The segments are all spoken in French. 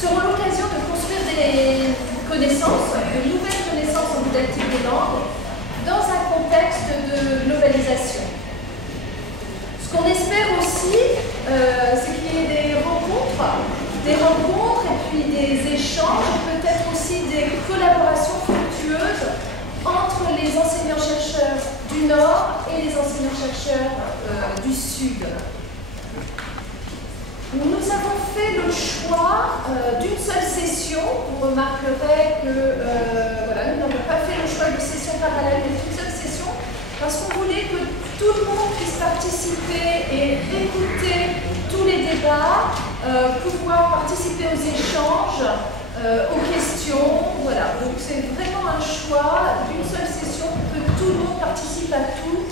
seront l'occasion de construire des connaissances, de nouvelles connaissances en didactique des langues, dans un contexte de globalisation. Ce qu'on espère aussi, c'est qu'il y ait des rencontres et puis des échanges, peut-être aussi des collaborations fructueuses entre les enseignants-chercheurs du Nord et les enseignants-chercheurs du Sud. Nous avons fait le choix d'une seule session. Vous remarquerez que voilà, nous n'avons pas fait le choix de session parallèle, mais d'une seule session, parce qu'on voulait que tout le monde puisse participer et écouter tous les débats, pouvoir participer aux échanges, aux questions. Voilà. Donc c'est vraiment un choix d'une seule session pour que tout le monde participe à tout.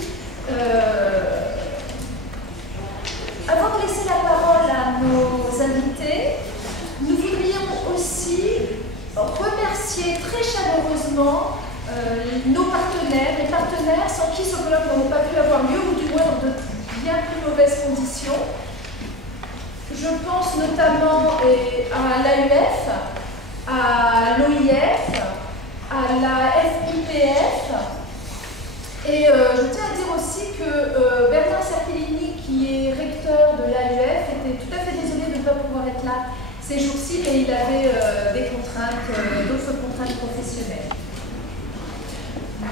Avant de laisser la parole à nos invités, nous voudrions aussi remercier très chaleureusement nos partenaires, les partenaires sans qui ce colloque n'aurait pas pu avoir lieu, ou du moins dans de bien plus mauvaises conditions. Je pense notamment à l'AUF, à l'OIF, à la FIPF, et je tiens à dire aussi que Bernard Serpellini, qui est recteur de l'AUF, était tout à fait désolé de ne pas pouvoir être là ces jours-ci, mais il avait des contraintes, d'autres contraintes professionnelles.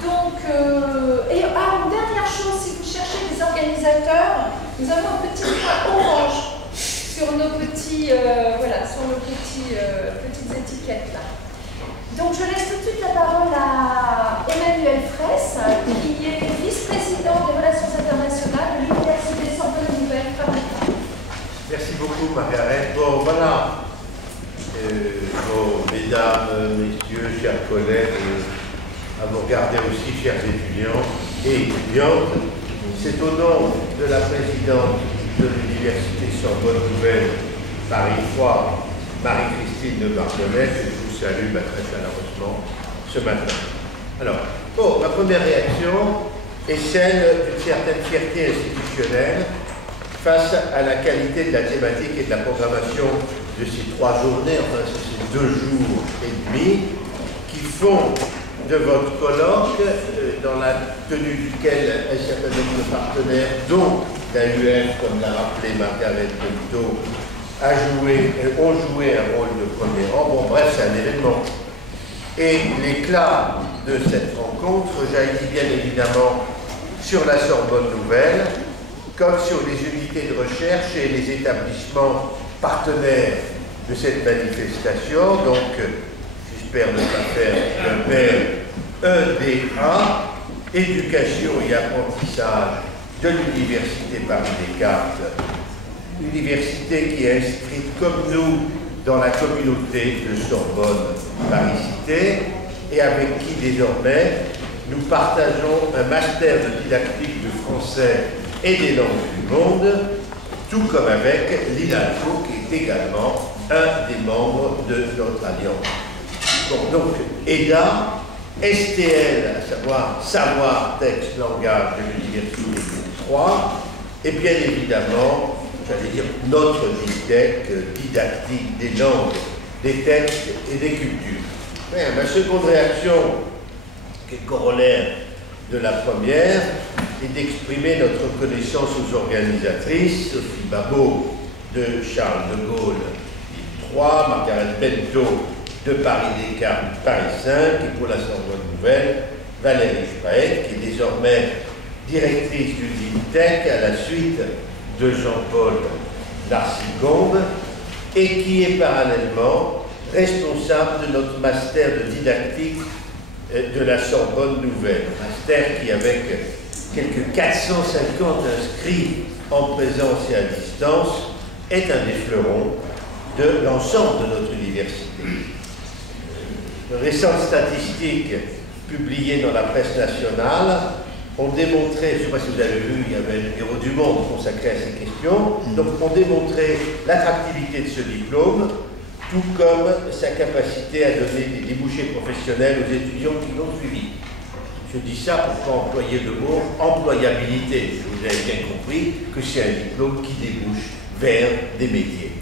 Donc, une dernière chose, si vous cherchez des organisateurs, nous avons un petit point orange sur nos petits, voilà, sur nos petites étiquettes là. Donc je laisse tout de suite la parole à Emmanuel Fraisse, qui est vice-président des relations internationales de l'Université Sorbonne Nouvelle Paris. Merci beaucoup Margaret. Bon voilà, mesdames, messieurs, chers collègues, à vous regarder aussi, chers étudiants et étudiantes, c'est au nom de la présidente de l'Université Sorbonne Nouvelle Paris 3, Marie-Christine de Bardonnay, que je vous salue très chaleureusement ce matin. Alors, ma première réaction est celle d'une certaine fierté institutionnelle face à la qualité de la thématique et de la programmation de ces 3 journées, enfin ces 2 jours et demi, qui font de votre colloque, dans la tenue duquel un certain nombre de partenaires, dont l'AUF, comme l'a rappelé Margaret Bonito, ont joué un rôle de premier rang. Bon, bref, c'est un événement. Et l'éclat de cette rencontre jaillit bien évidemment sur la Sorbonne Nouvelle, comme sur les unités de recherche et les établissements partenaires de cette manifestation. Donc, j'espère ne pas faire le père EDA, Éducation et apprentissage de l'Université Paris-Descartes, université qui est inscrite comme nous dans la communauté de Sorbonne Paris-Cité et avec qui désormais nous partageons un master de didactique de français et des langues du monde, tout comme avec l'INALCO qui est également un des membres de notre alliance. Bon, donc EDA, STL, à savoir Savoir, Texte, Langage de l'Université 3, et bien évidemment, j'allais dire, notre bibliothèque didactique des langues, des textes et des cultures. Bien, ma seconde réaction, qui est corollaire de la première, est d'exprimer notre reconnaissance aux organisatrices, Sophie Babot de Charles de Gaulle, 3, Margaret Bento de Paris-Descartes, Paris 5, et pour la Sorbonne Nouvelle, Valérie Fraet, qui est désormais directrice du DINTEC à la suite de Jean-Paul Narcy-Gombe, et qui est parallèlement responsable de notre master de didactique de la Sorbonne Nouvelle. Master qui, avec quelques 450 inscrits en présence et à distance, est un des fleurons de l'ensemble de notre université. De récentes statistiques publiées dans la presse nationale ont démontré, je ne sais pas si vous avez vu, il y avait un numéro du Monde consacré à ces questions, donc ont démontré l'attractivité de ce diplôme, tout comme sa capacité à donner des débouchés professionnels aux étudiants qui l'ont suivi. Je dis ça pour pas employer le mot employabilité. Vous avez bien compris que c'est un diplôme qui débouche vers des métiers.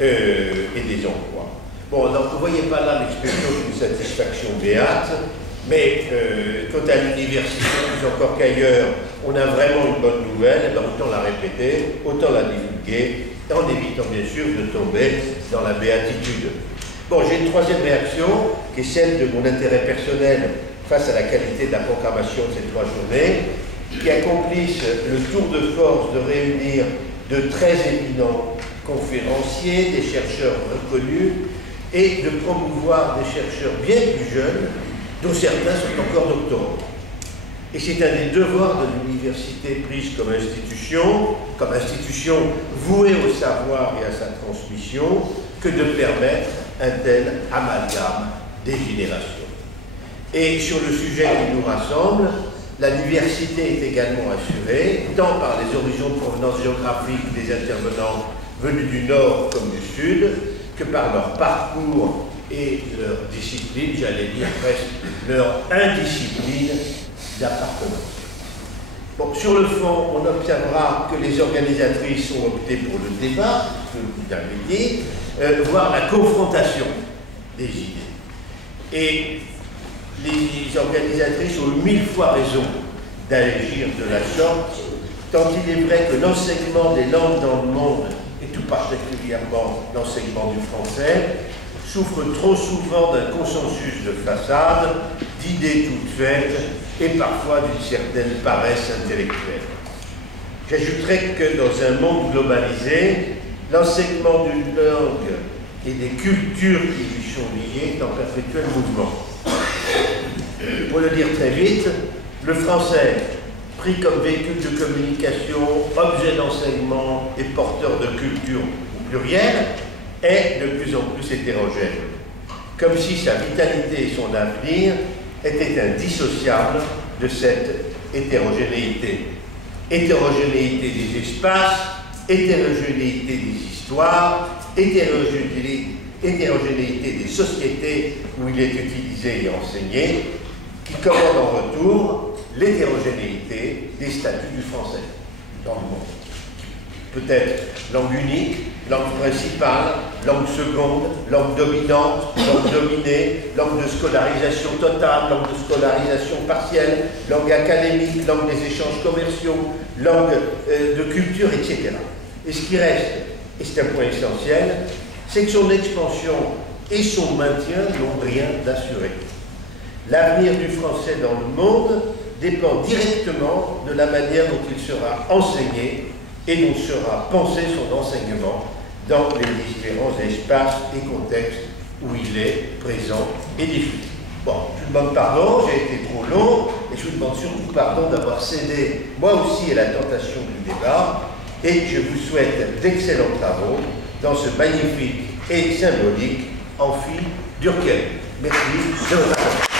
et des emplois. Bon, donc vous ne voyez pas là l'expression d'une satisfaction béate, mais quant à l'université, plus encore qu'ailleurs, on a vraiment une bonne nouvelle, ben, autant la répéter, autant la divulguer, en évitant bien sûr de tomber dans la béatitude. Bon, j'ai une troisième réaction, qui est celle de mon intérêt personnel face à la qualité de la programmation de ces 3 journées, qui accomplissent le tour de force de réunir de très éminents conférenciers, des chercheurs reconnus, et de promouvoir des chercheurs bien plus jeunes, dont certains sont encore doctorants. Et c'est un des devoirs de l'université prise comme institution vouée au savoir et à sa transmission, que de permettre un tel amalgame des générations. Et sur le sujet qui nous rassemble, la diversité est également assurée, tant par les horizons de provenance géographique des intervenants venus du Nord comme du Sud, que par leur parcours et leur discipline, j'allais dire presque leur indiscipline d'appartenance. Bon, sur le fond, on observera que les organisatrices ont opté pour le débat, ce que vous avez dit, voire la confrontation des idées. Et les organisatrices ont eu 1000 fois raison d'agir de la sorte, tant il est vrai que l'enseignement des langues dans le monde, et tout particulièrement l'enseignement du français, souffre trop souvent d'un consensus de façade, d'idées toutes faites et parfois d'une certaine paresse intellectuelle. J'ajouterais que dans un monde globalisé, l'enseignement d'une langue et des cultures qui lui sont liées est en perpétuel mouvement. Pour le dire très vite, le français, pris comme véhicule de communication, objet d'enseignement et porteur de culture au pluriel, est de plus en plus hétérogène, comme si sa vitalité et son avenir étaient indissociables de cette hétérogénéité. Hétérogénéité des espaces, hétérogénéité des histoires, hétérogénéité des sociétés où il est utilisé et enseigné, qui commande en retour l'hétérogénéité des statuts du français dans le monde. Peut-être langue unique, langue principale, langue seconde, langue dominante, langue dominée, langue de scolarisation totale, langue de scolarisation partielle, langue académique, langue des échanges commerciaux, langue de culture, etc. Et ce qui reste, et c'est un point essentiel, c'est que son expansion et son maintien n'ont rien d'assuré. L'avenir du français dans le monde dépend directement de la manière dont il sera enseigné et dont sera pensé son enseignement dans les différents espaces et contextes où il est présent et diffusé. Bon, je vous demande pardon, j'ai été trop long, et je vous demande surtout pardon d'avoir cédé, moi aussi, à la tentation du débat, et je vous souhaite d'excellents travaux dans ce magnifique et symbolique amphi d'Urkel. Merci de votre attention.